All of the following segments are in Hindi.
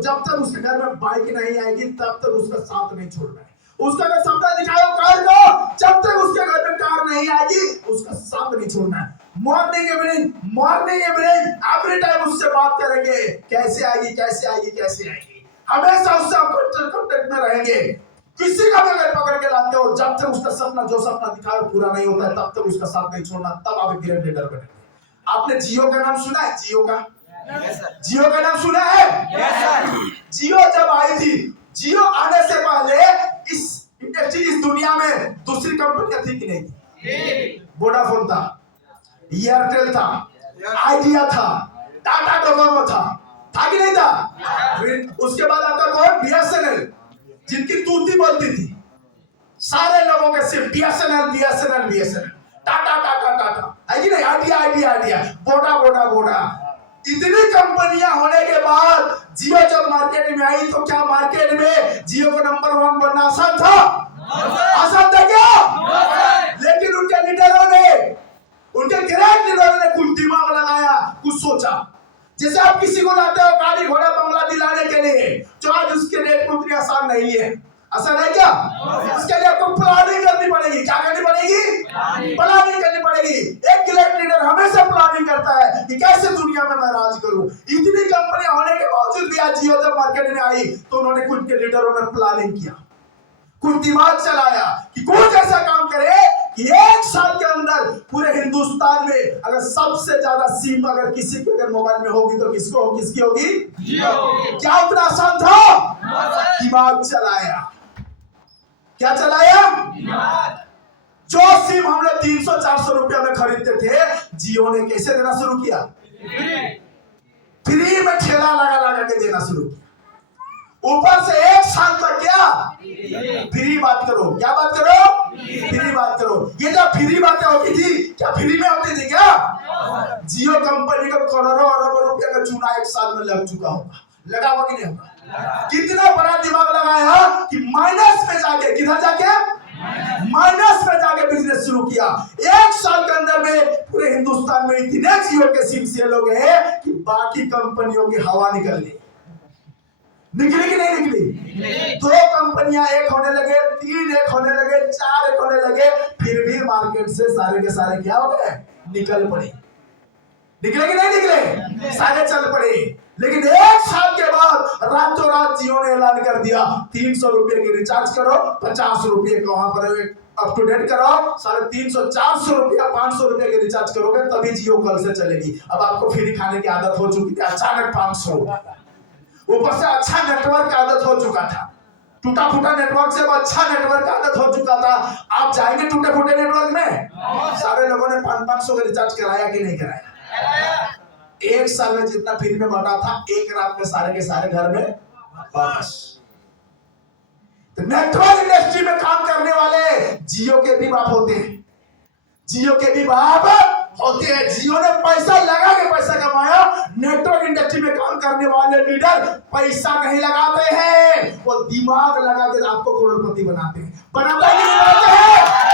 जब तक उसके घर में बाइक नहीं आएगी तब तक उसका साथ नहीं छोड़ना है। उसका अगर सपना दिखाओ कार को, जब तक उसके घर में कार नहीं आएगी उसका साथ नहीं छोड़ना है। मॉर्निंग इवनिंग एवरी टाइम उससे बात करेंगे, कैसे आएगी कैसे आएगी कैसे आएगी, हमेशा उससे कांटेक्ट में रहेंगे। किसी का भी अगर पकड़ के लाते हो, जब तक उसका सपना जो सपना दिखाओ पूरा नहीं होता है तब तक उसका साथ नहीं छोड़ना, तब आप एक ग्रेट लीडर बनेंगे। आपने जियो का नाम सुना है? जियो का जियो का नाम सुना है? जियो जब आई थी, जियो आने से पहले इस इंडस्ट्री इस दुनिया में दूसरी कंपनियां थी कि नहीं थी? वोडाफोन था, एयरटेल था, आइडिया था, टाटा डोकोमो था कि नहीं था? फिर उसके बाद आता कौन? बीएसएनएल, जिनकी तूती बोलती थी, सारे लोगों के सिर्फ बीएसएनएल, टाटा है कि नहीं? Idea, Voda. इतनी कंपनियां होने के बाद जियो जब मार्केट में आई तो क्या मार्केट में जियो को नंबर 1 बनना आसान था? आसान था क्या? लेकिन उनके लीडरों ने, उनके ग्रेट लीडरों ने कुछ दिमाग लगाया, कुछ सोचा। जैसे आप किसी को लाते हो गाड़ी घोड़ा बंगला दिलाने के लिए, जो आज उसके रेट में उतनी आसान नहीं है। आसान है क्या? इसके लिए आपको प्लानिंग करनी पड़ेगी। क्या करनी पड़ेगी? प्लानिंग करनी पड़ेगी। एक ग्रेट लीडर हमेशा प्लानिंग करता है कि कैसे दुनिया में मैं राज करूं। इतनी कंपनियां होने के बावजूद भी आज जियो जब मार्केट में आई तो उन्होंने कुछ के लीडरों ने प्लानिंग किया, कुछ दिमाग चलाया कि कुछ ऐसा काम करे कि 1 साल के अंदर पूरे हिंदुस्तान में अगर सबसे ज्यादा सिम अगर किसी के अगर मोबाइल में होगी तो किसकी होगी? जियो। क्या उतना आसान था? दिमाग चलाया। क्या चलाया? जो सिम हम लोग 300-400 रुपया में खरीदते थे, जियो ने कैसे देना शुरू किया? फ्री में ठेला लगा के देना शुरू किया। ऊपर से 1 साल तक क्या फ्री बात करो। क्या बात करो? फ्री बात करो। ये जो फ्री बातें होती थी, क्या फ्री में होती थी क्या? जियो कंपनी को करोड़ों अरबों रुपया का चूना 1 साल में लग चुका होगा। लगा होगा कि नहीं होगा? कितना बड़ा दिमाग लगाया कि माइनस में जाके, किधर जाके? माइनस में जाके बिजनेस शुरू किया। 1 साल के अंदर में पूरे हिंदुस्तान में इतने जियो के सिम सेल हो गए कि बाकी कंपनियों की हवा निकल गई। निकली कि नहीं निकली? 2 कंपनियां एक होने लगे, 3 एक होने लगे, 4 एक होने लगे, फिर भी मार्केट से सारे के सारे क्या हो गए? निकल पड़े। निकले कि नहीं निकले? सारे चल पड़े। लेकिन 1 साल के बाद रातों रात जियो ने ऐलान कर दिया 300 रुपए की रिचार्ज करो, 50 रुपए का वहां पर अप टू डेट कराओ, 350-400 रुपया 500 रुपए के रिचार्ज करोगे तभी जियो कल से चलेगी। अब आपको फ्री खाने की आदत हो चुकी थी, अचानक 500, ऊपर से अच्छा नेटवर्क आदत हो चुका था। टूटा फूटा नेटवर्क से अच्छा नेटवर्क आदत हो चुका था। आप जाएंगे टूटे फूटे नेटवर्क में? सारे लोगों ने 500 का रिचार्ज कराया कि नहीं कराया? 1 साल में जितना फ्री में बटा था, 1 रात में सारे के सारे घर में वापस। तो नेटवर्क इंडस्ट्री में काम करने वाले जियो के भी बाप होते हैं, जियो के भी बाप होते हैं। जियो ने पैसा लगा के पैसा कमाया। नेटवर्क इंडस्ट्री में काम करने वाले लीडर पैसा नहीं लगाते हैं, वो दिमाग लगा के आपको करोड़पति बनाते हैं। बनाते हैं।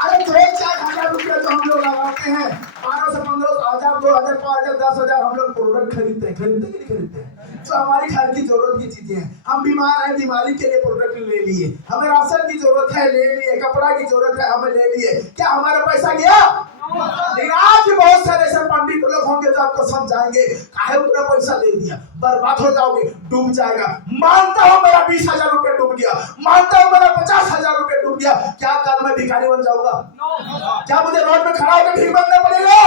अरे 2-4 हजार रुपया जो हम लोग लगाते हैं, 12 से 15 हजार, 2000, 5000, 10,000 हम लोग प्रोडक्ट खरीदते हैं कि नहीं खरीदते हैं? जो हमारी घर की जरूरत की चीजें हैं। हम बीमार हैं, बीमारी के लिए प्रोडक्ट ले लिए, हमें राशन की जरूरत है ले लिए, कपड़ा की जरूरत है हमें ले लिए। क्या हमारा पैसा गया? लेकिन आज भी बहुत सारे ऐसे पंडित लोग होंगे जो आपको समझाएंगे काहे उतना पैसा ले दिया, बर्बाद हो जाओगे, डूब जाएगा। मानता हूं मेरा 20,000 रुपए डूब गया, मानता हूं मेरा 50,000 रुपए डूब गया, क्या कल मैं भिखारी बन जाऊंगा? क्या मुझे रोड में खड़ा होकर भीख मांगना पड़ेगा?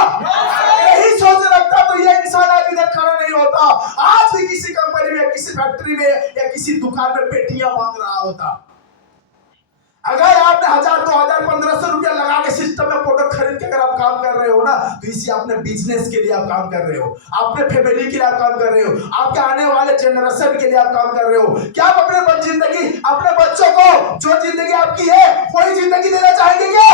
यही सोच रखता तो ये इंसान आज इधर खड़ा नहीं होता। आज भी किसी कंपनी में, किसी फैक्ट्री में या किसी दुकान में पेटियां मांग रहा होता। अगर आपने 1000, 2000, 1500 रुपया लगा के सिस्टम में प्रोडक्ट खरीद के अगर आप काम कर रहे हो ना, तो इसी अपने बिजनेस के लिए आप काम कर रहे हो, अपने फैमिली के लिए आप काम कर रहे हो, आपके आने वाले जनरेशन के लिए आप काम कर रहे हो। क्या आप अपने जिंदगी, अपने बच्चों को जो जिंदगी आपकी है वही जिंदगी देना चाहेंगे क्या?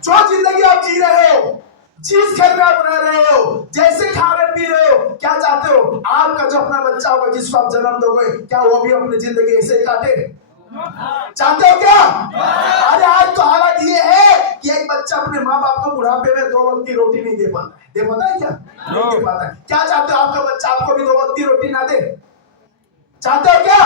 जो जिंदगी आप जी रहे हो, जिस घर में आप रह रहे हो, जैसे खा रहे पी रहे हो, क्या चाहते हो आपका जो अपना बच्चा होगा जिसको आप जन्म दोगे, क्या वो भी अपनी जिंदगी ऐसे ही काटे? चाहते हो क्या? अरे आज तो हालत ये है कि एक बच्चा अपने माँ बाप को बुढ़ापे में 2 वक्त की रोटी नहीं दे पाता है। दे पाता है क्या? नहीं दे पाता है। क्या चाहते हो आपका बच्चा आपको भी 2 वक्त की रोटी ना दे? चाहते हो क्या?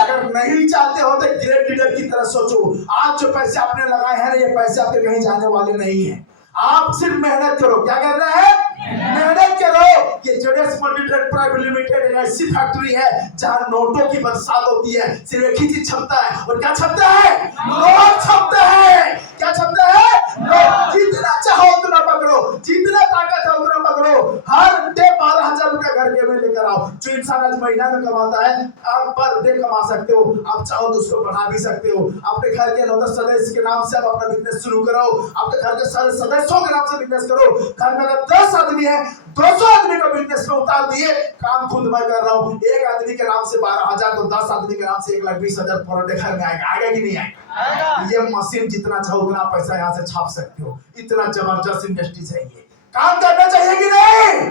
अगर नहीं चाहते हो तो ग्रेट लीडर की तरह सोचो। आज जो पैसे आपने लगाए हैं ना, ये पैसे आपके कहीं जाने वाले नहीं है। आप सिर्फ मेहनत करो। क्या करना है? मेहनत करो। ये जेडीएस मल्टीट्रेड प्राइवेट लिमिटेड एक ऐसी फैक्ट्री है जहां नोटों की बरसात होती है। सिर्फ एक ही चीज छपता है, और क्या छपता है? नोट छपता है। क्या छपता है? नोट। जितना चाहो उतना पकड़ो, जितना ताकत है उतना पकड़ो। हर डे 12,000 रुपया घर के में लेकर आओ। जो इंसान आज महीना में कमाता है, आप पर डे कमा सकते हो। आप चाहो तो उसको बढ़ा भी सकते हो। अपने घर के 9-10 सदस्य के नाम से आप अपना बिजनेस शुरू करो। अपने घर के सारे सदस्यों के नाम से बिजनेस करो। घर में अगर 10 आदमी है, 200 आदमी को बिजनेस में उतार दिए। काम खुद मैं कर रहा हूँ। एक आदमी के नाम से 12,000, तो 10 आदमी के नाम से 1,20,000 पर डे घर में आएगा। आएगा कि नहीं आएगा? ये मशीन जितना चाहो उतना पैसा यहाँ से छाप सकते हो। इतना जबरदस्त इंडस्ट्री चाहिए। काम करना चाहिए कि नहीं?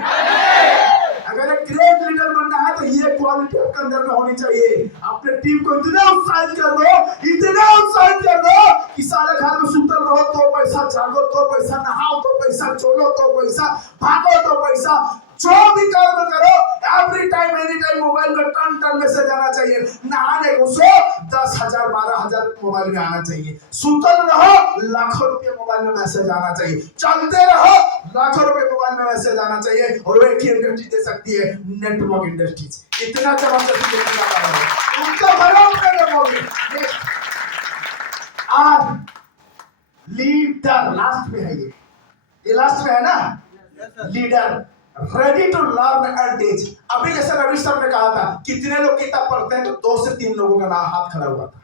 अगर एक ग्रेट लीडर बनना है तो ये क्वालिटी आपके अंदर में होनी चाहिए। अपने टीम को इतना उत्साहित कर दो, इतना उत्साहित कर दो कि सारे घर में सुतल रहो तो पैसा, जागो तो पैसा, नहाओ तो पैसा, चलो तो पैसा, भागो तो पैसा। जो भी कर्म करो, every time any time mobile में टन मैसेज आना चाहिए। नहाने घुसो 10,000 12,000 मोबाइल में आना चाहिए। सुतल रहो, लाखों रुपए मोबाइल में मैसेज आना चाहिए। चलते रहो, लाखों रुपए मोबाइल में मैसेज आना चाहिए। और वो एक ही इंडस्ट्री दे सकती है, नेटवर्क इंडस्ट्रीज। इतना जबरदस्त उनका भरा आज लीडर लास्ट में है। ये लास्ट में है ना, leader ready to learn and teach. अभी जैसे रवि सर ने कहा था, कितने लोग किताब पढ़ते हैं, तो 2 से 3 लोगों का नाम हाथ खड़ा हुआ था।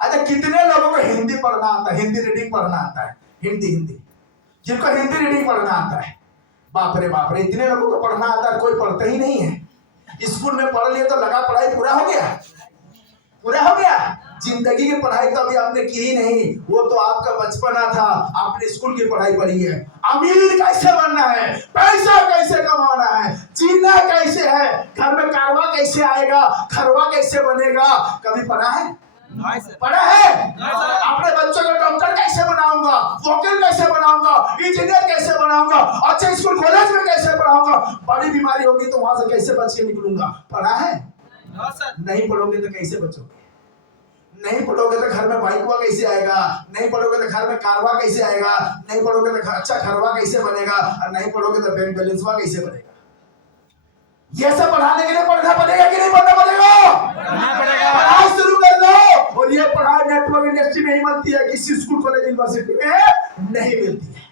अच्छा, कितने लोगों को हिंदी पढ़ना आता है, हिंदी रीडिंग पढ़ना आता है? हिंदी जिनको हिंदी रीडिंग पढ़ना आता है, बाप रे बाप रे, इतने लोगों को पढ़ना आता है, कोई पढ़ता ही नहीं है। स्कूल में पढ़ लिए तो लगा पढ़ाई पूरा हो गया, पूरा हो गया। जिंदगी की पढ़ाई तो अभी आपने की ही नहीं, वो तो आपका बचपना था। आपने स्कूल की पढ़ाई पढ़ी है। अमीर कैसे बनना है, पैसा कैसे कमाना है, जीना कैसे है, घर में कारवा कैसे आएगा, खरवा कैसे बनेगा, कभी पढ़ा है? पढ़ा है? अपने बच्चों को डॉक्टर कैसे बनाऊंगा, वकील कैसे बनाऊंगा, इंजीनियर कैसे बनाऊंगा, अच्छे स्कूल कॉलेज में कैसे पढ़ाऊंगा, बड़ी बीमारी होगी तो वहां से कैसे बच के निकलूंगा, पढ़ा है? नहीं पढ़ोगे तो कैसे बचोगे? नहीं पढ़ोगे तो घर में बाइक हुआ कैसे आएगा? नहीं पढ़ोगे तो घर में कारवा कैसे आएगा? नहीं पढ़ोगे तो अच्छा खरवा कैसे बनेगा? और नहीं पढ़ोगे तो बैंक बैलेंस हुआ कैसे बनेगा? ये सब पढ़ाने के लिए पढ़ना पड़ेगा कि नहीं पढ़ना पड़ेगा? पढ़ाई शुरू कर दो। और ये पढ़ाई नेटवर्क इंडस्ट्री में ही मिलती है, किसी स्कूल कॉलेज यूनिवर्सिटी में नहीं मिलती है।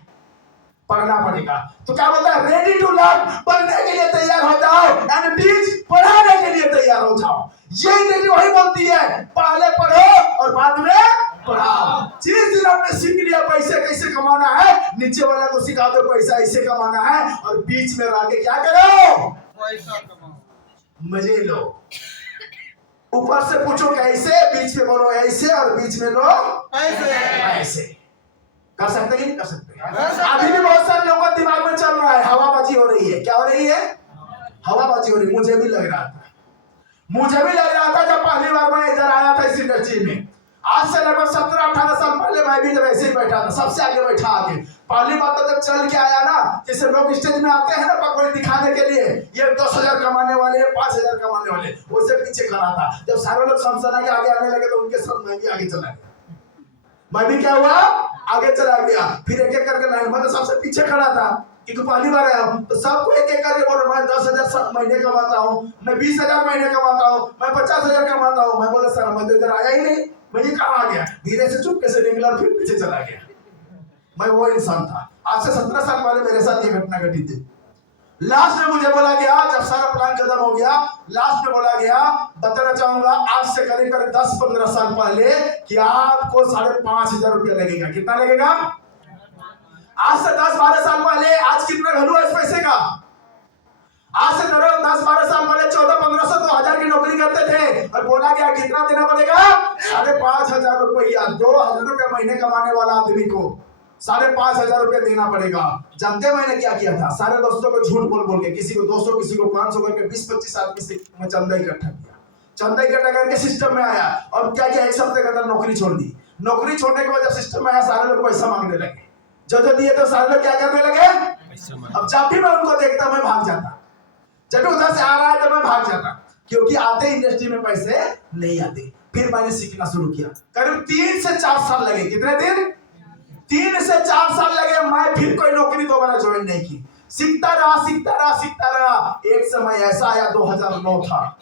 पढ़ना पड़ेगा। तो क्या बोलता है? रेडी टू लर्न, पढ़ने के लिए तैयार हो जाओ, एंड टीच, पढ़ाने के लिए तैयार हो जाओ। ये इंडस्ट्री वही बोलती है, पहले पढ़ो और बाद में पढ़ाओ। जिस दिन आपने सीख लिया पैसे कैसे कमाना है, नीचे वाला को सिखा दो पैसा ऐसे कमाना है, और बीच में रह के क्या करो? पैसा कमाओ, मजे लो। ऊपर से पूछो कैसे, बीच में बोलो ऐसे, और बीच में लो ऐसे। कर सकते हैं कि नहीं कर सकते? अभी भी बहुत सारे लोगों के दिमाग में चल रहा है, हवाबाजी हो रही है। क्या हो रही है? हवाबाजी हो रही है। मुझे भी लग रहा था जब पहली बार मैं इधर आया था इस इंडस्ट्री में। आज से लगभग 17-18 साल पहले मैं भी जब ऐसे ही बैठा था, सबसे आगे बैठा आगे। पहली बार तो जब चल के आया ना, जैसे लोग स्टेज में आते हैं ना पकड़ दिखाने के लिए, ये 10,000 कमाने वाले, 5,000 कमाने वाले, उससे पीछे खड़ा था। जब सारे लोग समझना के आगे आने लगे तो उनके साथ मैं भी आगे चला गया। मैं भी क्या हुआ? आगे चला गया। फिर एक एक करके लाइन, मैं तो सबसे पीछे खड़ा था क्योंकि पहली बार आया हूँ। तो सबको एक एक करके बोलो, मैं 10,000 महीने कमाता हूँ, मैं 20,000 महीने कमाता हूँ, मैं 50,000 कमाता हूँ। मैं बोला सर मैं तो इधर आया ही नहीं, मैं ये कहाँ आ गया? धीरे से चुपके से निकला, फिर पीछे चला गया। मैं वो इंसान था। आज से 17 साल पहले मेरे साथ ये घटना घटी थी। लास्ट में मुझे बोला गया, जब सारा प्लान खत्म हो गया, लास्ट में बोला गया, बताना चाहूंगा आज से करीब 10-15 साल पहले कि आपको 5,500 रुपया लगेगा। कितना लगेगा? आज से 10-12 साल पहले, आज कितना वैल्यू है इस पैसे का? आज से 10-12 साल पहले 1400-1500 2,000 की नौकरी करते थे, और बोला गया कितना देना पड़ेगा? 5,500 रुपया। 2,000 रुपया महीने कमाने वाला आदमी को 5,500 रुपया देना पड़ेगा। जानते मैंने क्या किया था? सारे दोस्तों को झूठ बोल बोल के, किसी को 200 किसी को 500 करके 20-25 आदमी से मैं चंदा इकट्ठा किया। चंदा इकट्ठा करके सिस्टम में आया और क्या किया, 1 हफ्ते के अंदर नौकरी छोड़ दी। नौकरी छोड़ने के बाद जब सिस्टम में आया, सारे लोग पैसा मांगने लगे। जो दिए तो सारे लोग क्या करने लगे, अब जब भी मैं उनको देखता मैं भाग जाता, जब भी उधर से आ रहा है तो मैं भाग जाता, क्योंकि आते इंडस्ट्री में पैसे नहीं आते। फिर मैंने सीखना शुरू किया, करीब 3 से 4 साल लगे। कितने दिन? 3 से 4 साल लगे। मैं फिर कोई नौकरी दोबारा ज्वाइन नहीं की, सीखता रहा। एक समय ऐसा आया, 2009 था,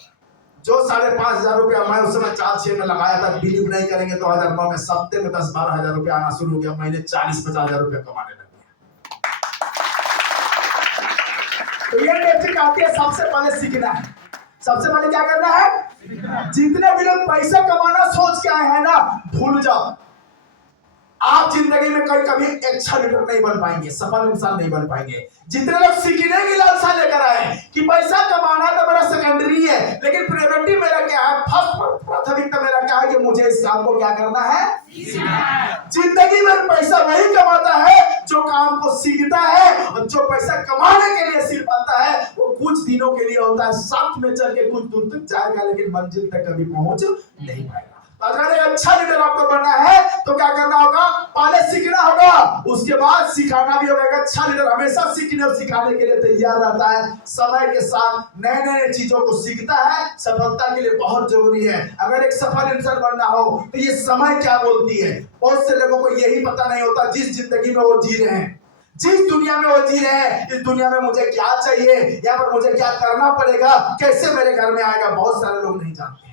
जो 5,500 रुपया मैं उस समय 4-6 में लगाया था, बिलीव नहीं करेंगे, 2009 में सप्ते में 10-12 हजार रुपया आना शुरू हो गया। महीने 40-50 हजार रुपया कमाने लगे। तो ये टेक्निक आती है, सबसे पहले सीखना है। सबसे पहले क्या करना है? जितने भी लोग पैसा कमाना सोच के आए हैं ना, भूल जाओ। आप जिंदगी में कभी अच्छा लीडर नहीं बन पाएंगे, सफल इंसान नहीं बन पाएंगे। जितने लोग सीखने की लालसा लेकर आए कि पैसा कमाना तो मेरा सेकेंडरी है, लेकिन प्रायोरिटी मेरा क्या है, फर्स्ट प्राथमिकता मेरा क्या है कि मुझे इस काम को क्या करना है, सीखना है। जिंदगी में पैसा वही कमाता है जो काम को सीखता है, और जो पैसा कमाने के लिए सिर्फ आता है वो कुछ दिनों के लिए होता है, साथ में चल के कुछ दूर तक जाएगा, लेकिन मंजिल तक कभी पहुंच नहीं पाएगा। अगर एक अच्छा लीडर आपको बनना है तो क्या करना होगा? पहले सीखना होगा, उसके बाद सिखाना भी होगा। एक अच्छा लीडर हमेशा सीखने और सिखाने के लिए तैयार रहता है, समय के साथ नए नए चीजों को सीखता है। सफलता के लिए बहुत जरूरी है। अगर एक सफल इंसान बनना हो तो ये समय क्या बोलती है। बहुत से लोगों को यही पता नहीं होता, जिस जिंदगी में वो जी रहे हैं, जिस दुनिया में वो जी रहे हैं, इस दुनिया में मुझे क्या चाहिए, यहाँ पर मुझे क्या करना पड़ेगा, कैसे मेरे घर में आएगा, बहुत सारे लोग नहीं जानते।